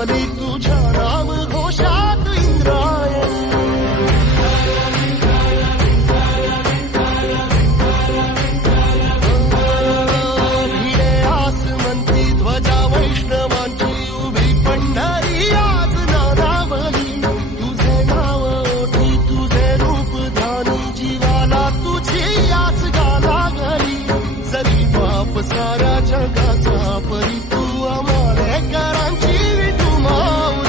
आली तुझ्या नाम घोषात इंद्रायणी. भिडे आसमंती ध्वजा वैष्णवांची उभी पंढरी आज नानावली. तुझे नाव ओठी तुझे रूप धानी जीवाला तुझी आस गाला गली. जरी बाप साऱ्या जगाचा परी तू आमालेकरांची विठू माऊली.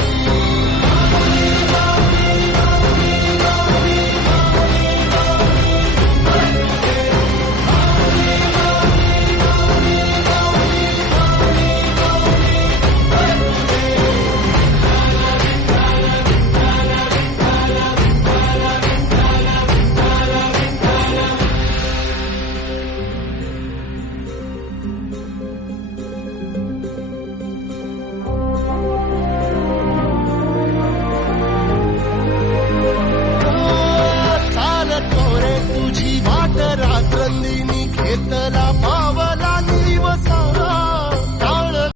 तुझी वाट रात्रंदिनी घेतला